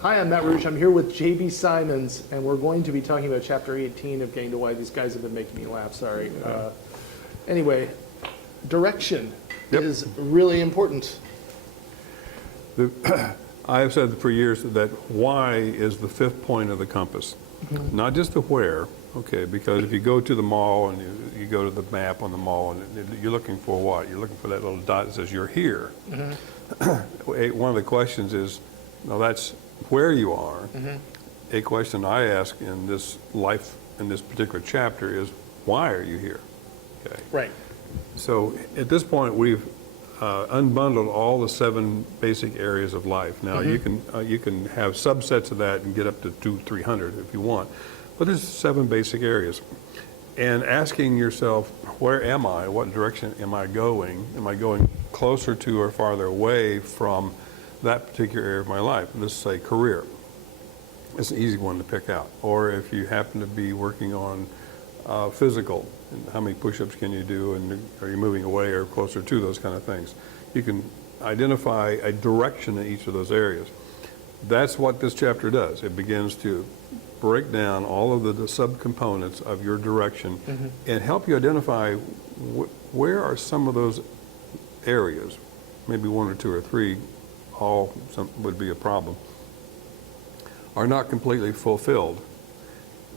Hi, I'm Matt Rouge. I'm here with J.B. Symons, and we're going to be talking about Chapter 18 of Getting to Why. These guys have been making me laugh, sorry. Anyway, direction is really important. I have said for years that why is the fifth point of the compass, not just the where, okay, because if you go to the mall and you go to the map on the mall and you're looking for what? You're looking for that little dot that says you're here. One of the questions is, now that's where you are. A question I ask in this particular chapter is, why are you here? Okay. Right. So at this point, we've unbundled all the 7 basic areas of life. Now you can have subsets of that and get up to 200-300 if you want, but there's 7 basic areas. And asking yourself, where am I? What direction am I going? Am I going closer to or farther away from that particular area of my life? Let's say career. It's an easy one to pick out. Or if you happen to be working on physical, and how many push-ups can you do, and are you moving away or closer to, those kind of things. You can identify a direction in each of those areas. That's what this chapter does. It begins to break down all of the subcomponents of your direction and help you identify where are some of those areas, maybe 1 or 2 or 3, would be a problem, are not completely fulfilled,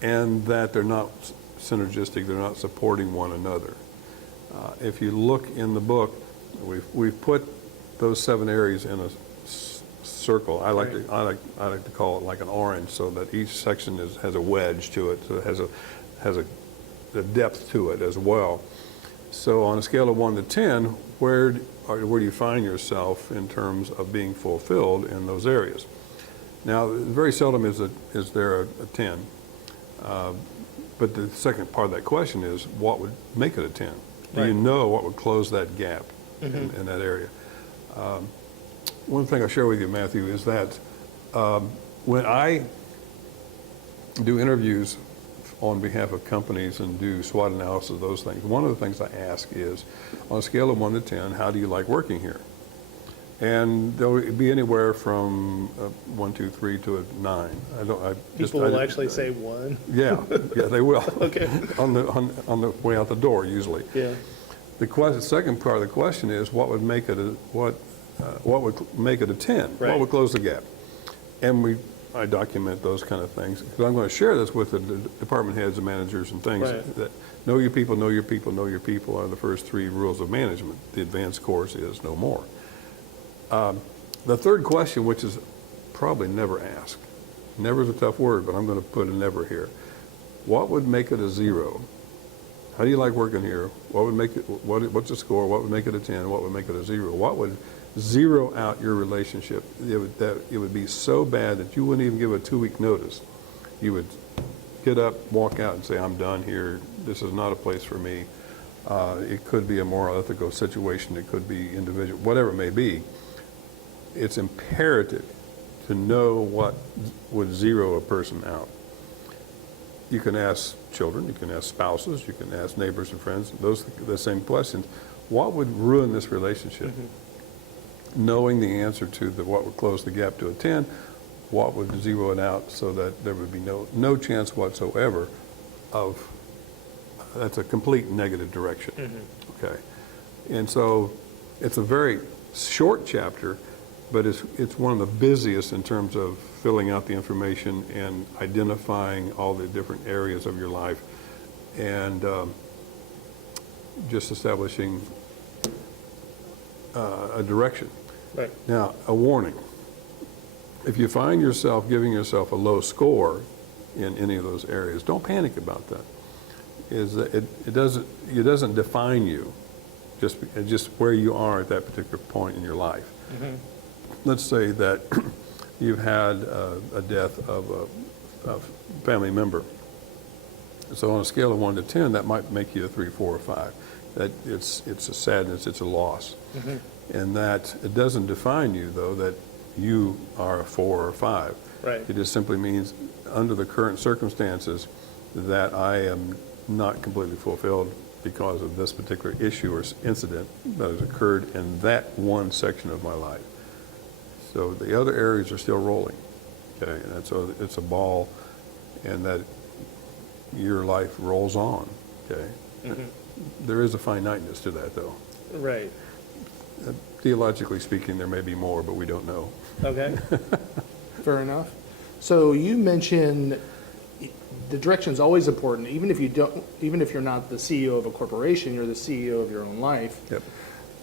and that they're not synergistic, they're not supporting one another. If you look in the book, we've put those 7 areas in a circle. I like to call it like an orange, so that each section has a wedge to it, so it has a depth to it as well. So on a scale of 1 to 10, where do you find yourself in terms of being fulfilled in those areas? Now, very seldom is there a 10. But the second part of that question is, what would make it a 10? Do you know what would close that gap in that area? One thing I'll share with you, Matthew, is that when I do interviews on behalf of companies and do SWOT analysis of those things, one of the things I ask is, on a scale of 1 to 10, how do you like working here? And there'll be anywhere from 1, 2, 3 to a 9. People will actually say 1. Yeah, they will. Okay. on the way out the door, usually. Yeah. The second part of the question is, what would make it a 10? Right. What would close the gap? And I document those kind of things, because I'm going to share this with the department heads and managers and things. That know your people, know your people, know your people are the first 3 rules of management. The advanced course is no more. The third question, which is probably never asked. Never is a tough word, but I'm going to put a never here. What would make it a 0? How do you like working here? What would make it? What's the score? What would make it a 10? What would make it a 0? What would zero out your relationship? It would be so bad that you wouldn't even give a 2-week notice. You would get up, walk out, and say, "I'm done here. This is not a place for me." It could be a moral, ethical situation. It could be individual, whatever it may be. It's imperative to know what would zero a person out. You can ask children, you can ask spouses, you can ask neighbors and friends, the same questions. What would ruin this relationship? Knowing the answer to what would close the gap to a 10, what would zero it out so that there would be no chance whatsoever of, that's a complete negative direction. Okay. And so it's a very short chapter, but it's one of the busiest in terms of filling out the information and identifying all the different areas of your life, and just establishing a direction. Right. Now, a warning. If you find yourself giving yourself a low score in any of those areas, don't panic about that. It doesn't define you, just where you are at that particular point in your life. Let's say that you've had a death of a family member. So on a scale of 1 to 10, that might make you a 3, 4, or 5. That it's a sadness, it's a loss. And that it doesn't define you, though, that you are a 4 or 5. Right. It just simply means, under the current circumstances, that I am not completely fulfilled because of this particular issue or incident that has occurred in that one section of my life. So the other areas are still rolling, okay? And so it's a ball, and that your life rolls on, okay? There is a finiteness to that, though. Right. Theologically speaking, there may be more, but we don't know. Okay. Fair enough. So you mentioned the direction is always important, even if you're not the CEO of a corporation, you're the CEO of your own life. Yep.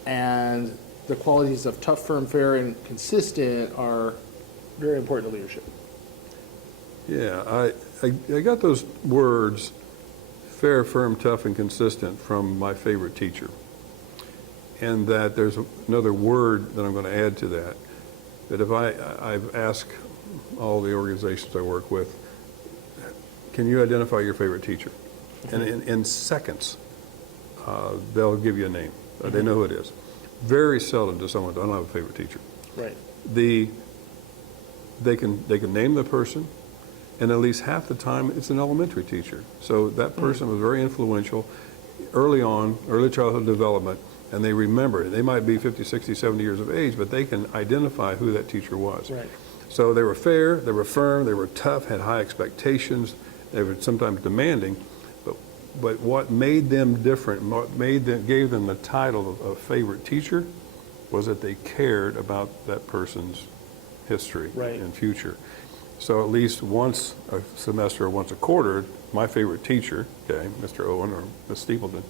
And the qualities of tough, firm, fair, and consistent are very important to leadership. Yeah, I got those words, fair, firm, tough, and consistent, from my favorite teacher. And that there's another word that I'm going to add to that. That if I've asked all the organizations I work with, can you identify your favorite teacher? And in seconds, they'll give you a name. They know who it is. Very seldom does someone, I don't have a favorite teacher. Right. They can name the person, and at least half the time it's an elementary teacher. So that person was very influential early on, early childhood development, and they remember it. They might be 50, 60, 70 years of age, but they can identify who that teacher was. Right. So they were fair, they were firm, they were tough, had high expectations, they were sometimes demanding, but what made them different, gave them the title of favorite teacher, was that they cared about that person's history and future. So at least once a semester or once a quarter, my favorite teacher, okay, Mr. Owen or Ms. Steepleton,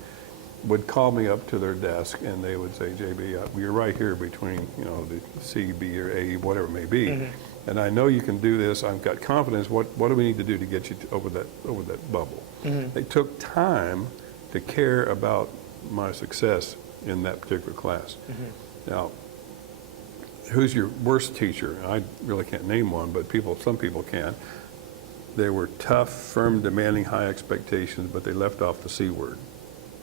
would call me up to their desk, and they would say, JB, you're right here between, the C, B, or A, whatever it may be. And I know you can do this. I've got confidence. What do we need to do to get you over that bubble? They took time to care about my success in that particular class. Now, who's your worst teacher? I really can't name one, but some people can. They were tough, firm, demanding, high expectations, but they left off the C word.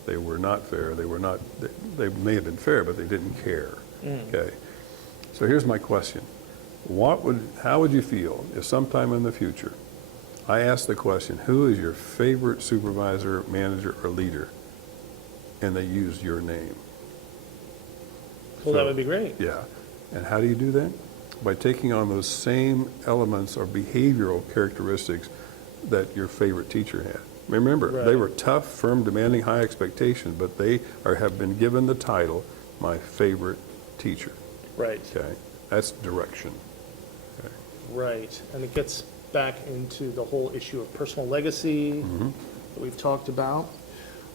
They were not fair. They may have been fair, but they didn't care. Okay. So here's my question. How would you feel if sometime in the future I asked the question, who is your favorite supervisor, manager, or leader? And they used your name. Well, that would be great. Yeah. And how do you do that? By taking on those same elements or behavioral characteristics that your favorite teacher had. Remember, they were tough, firm, demanding, high expectations, but they have been given the title, my favorite teacher. Right. Okay. That's direction. Okay. Right. And it gets back into the whole issue of personal legacy that we've talked about.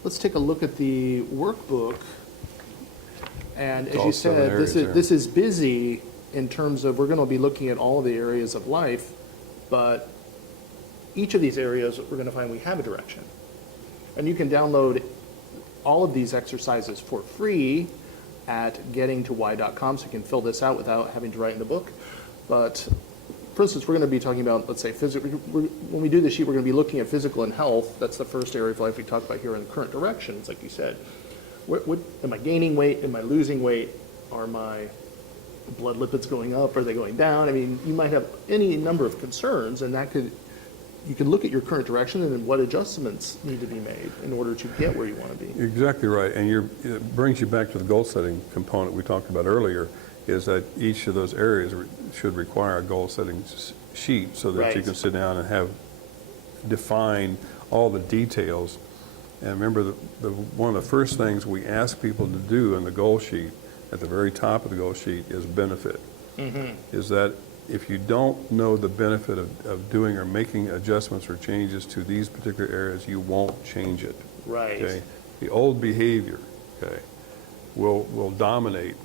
Let's take a look at the workbook. And as you said, this is busy in terms of we're going to be looking at all the areas of life, but each of these areas we're going to find we have a direction. And you can download all of these exercises for free at gettingtowhy.com, so you can fill this out without having to write in the book. But for instance, we're going to be talking about, let's say, when we do this sheet, we're going to be looking at physical and health. That's the first area of life we talk about here in the current directions, like you said. What am I gaining weight? Am I losing weight? Are my blood lipids going up? Are they going down? I mean, you might have any number of concerns, and you can look at your current direction and then what adjustments need to be made in order to get where you want to be. Exactly right. And it brings you back to the goal setting component we talked about earlier, is that each of those areas should require a goal setting sheet so that you can sit down and have defined all the details. And remember, one of the first things we ask people to do in the goal sheet, at the very top of the goal sheet, is benefit. Is that if you don't know the benefit of doing or making adjustments or changes to these particular areas, you won't change it. Right. Okay? The old behavior, okay, will dominate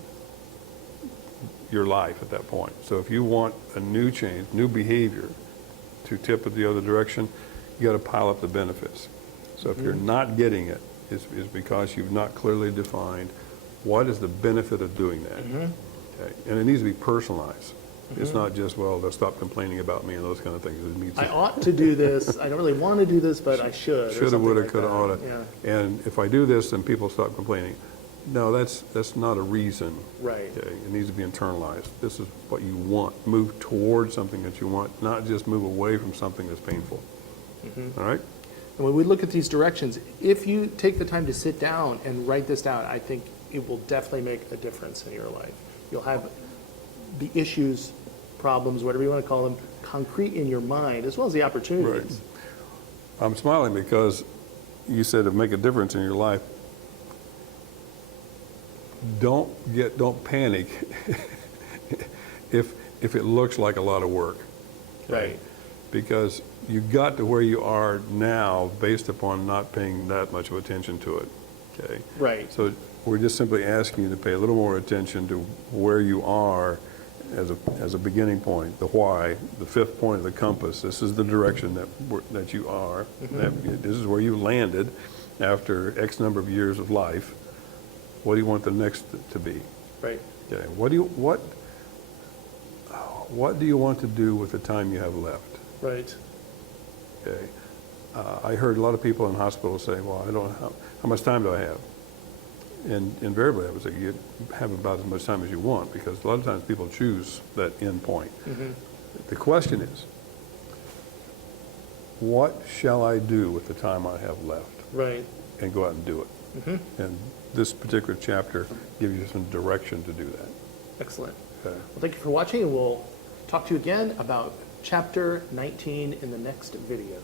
your life at that point. So if you want a new change, new behavior to tip it the other direction, you got to pile up the benefits. So if you're not getting it, it's because you've not clearly defined what is the benefit of doing that. Okay? And it needs to be personalized. It's not just, well, they'll stop complaining about me and those kind of things. I ought to do this. I don't really want to do this, but I should. Shoulda, woulda, coulda, that. oughta. Yeah. And if I do this, then people stop complaining. No, that's not a reason. Right. Okay? It needs to be internalized. This is what you want. Move towards something that you want, not just move away from something that's painful. All right? And when we look at these directions, if you take the time to sit down and write this down, I think it will definitely make a difference in your life. You'll have the issues, problems, whatever you want to call them, concrete in your mind, as well as the opportunities. I'm smiling because you said to make a difference in your life. Don't panic if it looks like a lot of work. Right. Because you got to where you are now based upon not paying that much of attention to it. Okay. Right. So we're just simply asking you to pay a little more attention to where you are as a beginning point, the why, the fifth point of the compass. This is the direction that you are. This is where you landed after X number of years of life. What do you want the next to be? Right. Okay. What do you want to do with the time you have left? Right. Okay. I heard a lot of people in hospitals say, "Well, I don't know how much time do I have?" And invariably, I would say you have about as much time as you want, because a lot of times people choose that end point. The question is, what shall I do with the time I have left? Right. And go out and do it. And this particular chapter gives you some direction to do that. Excellent. Okay. Well, thank you for watching, and we'll talk to you again about chapter 19 in the next video.